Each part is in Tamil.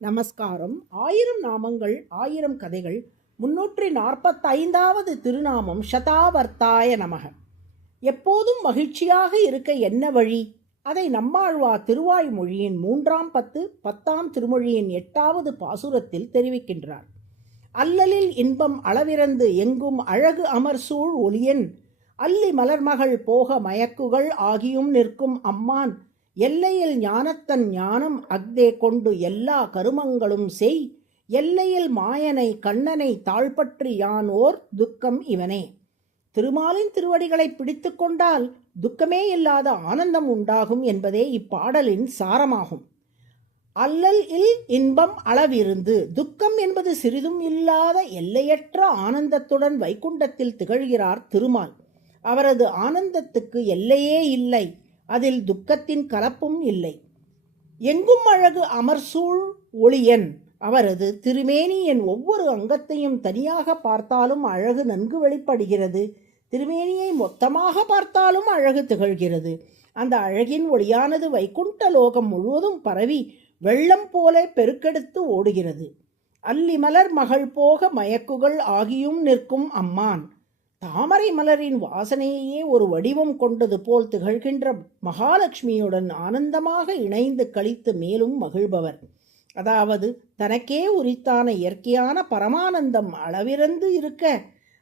நமஸ்காரம். 1000 நாமங்கள் 1000 கதைகள் 345வது திருநாமம் சதாவர்த்தாய நமக. எப்போதும் மகிழ்ச்சியாக இருக்க என்ன வழி? அதை நம்மாழ்வார் திருவாய்மொழியின் 3ஆம் 10ஆம் திருமொழியின் 8வது பாசுரத்தில் தெரிவிக்கின்றார். அல்லலில் இன்பம் அளவிறந்து எங்கும் அழகு அமர் சூழ் ஒளியன் அல்லி மலர்மகள் போக மயக்குகள் ஆகியும் நிற்கும் அம்மான் எல்லையில் ஞானத்தன் ஞானம் அக்தே கொண்டு எல்லா கருமங்களும் செய் எல்லையில் மாயனை கண்ணனை தாழ்பற்றி யானோர் துக்கம் இவனே. திருமாலின் திருவடிகளை பிடித்து கொண்டால் துக்கமே இல்லாத ஆனந்தம் உண்டாகும் என்பதே இப்பாடலின் சாரமாகும். அல்லல் இல் இன்பம் அளவிருந்து, துக்கம் என்பது சிறிதும் இல்லாத எல்லையற்ற ஆனந்தத்துடன் வைகுண்டத்தில் திகழ்கிறார் திருமால். அவரது ஆனந்தத்துக்கு எல்லையே இல்லை, அதில் துக்கத்தின் கலப்பும் இல்லை. எங்கும் அழகு அமர்சூழ் ஒளியன், அவரது திருமேனியின் ஒவ்வொரு அங்கத்தையும் தனியாக பார்த்தாலும் அழகு நன்கு வெளிப்படுகிறது. திருமேனியை மொத்தமாக பார்த்தாலும் அழகு திகழ்கிறது. அந்த அழகின் ஒளியானது வைகுண்ட லோகம் முழுவதும் பரவி வெள்ளம் போல பெருக்கெடுத்து ஓடுகிறது. அல்லி மலர் மகள் போக மயக்குகள் ஆகியும் நிற்கும் அம்மான், தாமரை மலரின் வாசனையே ஒரு வடிவம் கொண்டது போல் திகழ்கின்ற மகாலட்சுமியுடன் ஆனந்தமாக இணைந்து கழித்து மேலும் மகிழ்பவர். அதாவது தனக்கே உரித்தான இயற்கையான பரமானந்தம் அளவிறந்து இருக்க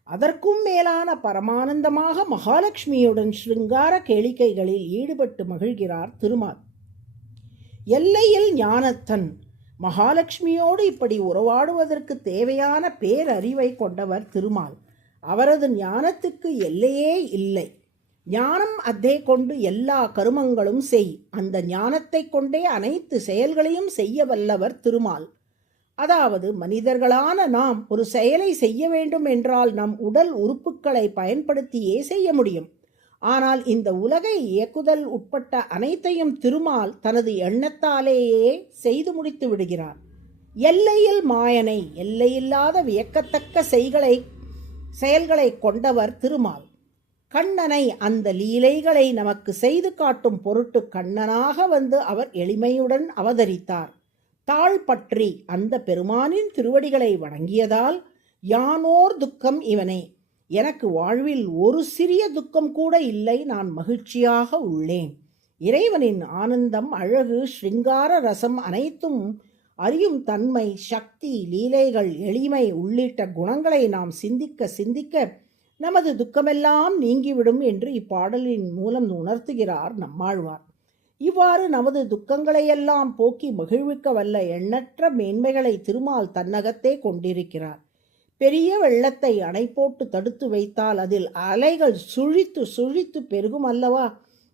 அதற்கும் மேலான பரமானந்தமாக மகாலட்சுமியுடன் ஸ்ருங்கார கேளிக்கைகளில் ஈடுபட்டு மகிழ்கிறார் திருமால். எல்லையில் ஞானத்தன், மகாலட்சுமியோடு இப்படி உறவாடுவதற்கு தேவையான பேரறிவை கொண்டவர் திருமால். அவரது ஞானத்துக்கு எல்லையே இல்லை. ஞானம் அதே கொண்டு எல்லா கருமங்களும் செய், அந்த ஞானத்தை கொண்டே அனைத்து செயல்களையும் செய்ய வல்லவர் திருமால். அதாவது மனிதர்களான நாம் ஒரு செயலை செய்ய வேண்டும் என்றால் நம் உடல் உறுப்புகளை பயன்படுத்தியே செய்ய முடியும். ஆனால் இந்த உலகை இயக்குதல் உட்பட்ட அனைத்தையும் திருமால் தனது எண்ணத்தாலேயே செய்து முடித்து விடுகிறார். எல்லையில் மாயனை, எல்லையில்லாத வியக்கத்தக்க செயல்களை கொண்டவர் திருமால். கண்ணனை, அந்த லீலைகளை நமக்கு செய்து காட்டும் பொருட்டு கண்ணனாக வந்து அவர் எளிமையுடன் அவதரித்தார். தாழ் பற்றி அந்த பெருமானின் திருவடிகளை வணங்கியதால் யானோர் துக்கம் இவனே, எனக்கு வாழ்வில் ஒரு சிறிய துக்கம் கூட இல்லை, நான் மகிழ்ச்சியாக உள்ளேன். இறைவனின் ஆனந்தம், அழகு, ஸ்ருங்கார ரசம் அனைத்தும் அறியும் தன்மை, சக்தி, லீலைகள், எளிமை உள்ளிட்ட குணங்களை நாம் சிந்திக்க சிந்திக்க நமது துக்கமெல்லாம் நீங்கிவிடும் என்று இப்பாடலின் மூலம் உணர்த்துகிறார் நம்மாழ்வார். இவ்வாறு நமது துக்கங்களையெல்லாம் போக்கி மகிழ்விக்க வல்ல எண்ணற்ற மேன்மைகளை திருமால் தன்னகத்தே கொண்டிருக்கிறார். பெரிய வெள்ளத்தை அணை போட்டு தடுத்து வைத்தால் அதில் அலைகள் சுழித்து சுழித்து பெருகும் அல்லவா?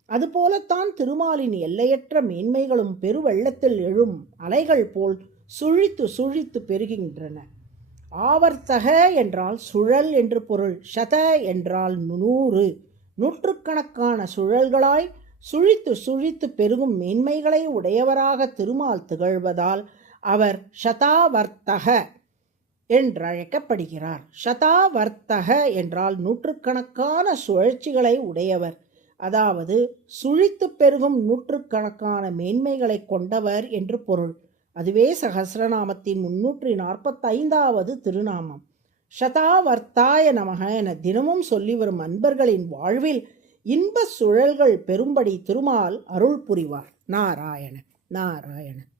அதுபோலத்தான் திருமாலின் எல்லையற்ற மேன்மைகளும் பெருவெள்ளத்தில் எழும் அலைகள் போல் சுழித்து சுழித்து பெருகின்றன. ஆவர்த்தக என்றால் சுழல் என்று பொருள். சத என்றால் 100, நூற்றுக்கணக்கான சுழல்களாய் சுழித்து சுழித்து பெருகும் மேன்மைகளை உடையவராக திருமால் திகழ்வதால் அவர் சதாவர்த்தக என்றழைக்கப்படுகிறார். சதாவர்த்தக என்றால் நூற்றுக்கணக்கான சுழற்சிகளை உடையவர், அதாவது சுழித்து பெருகும் நூற்றுக்கணக்கான மேன்மைகளை கொண்டவர் என்று பொருள். அதுவே சகஸ்ரநாமத்தின் 345வது திருநாமம். சதாவர்த்தாய நமக என தினமும் சொல்லி வரும் அன்பர்களின் வாழ்வில் இன்ப சுழல்கள் பெரும்படி திருமால் அருள் புரிவார். நாராயண நாராயண.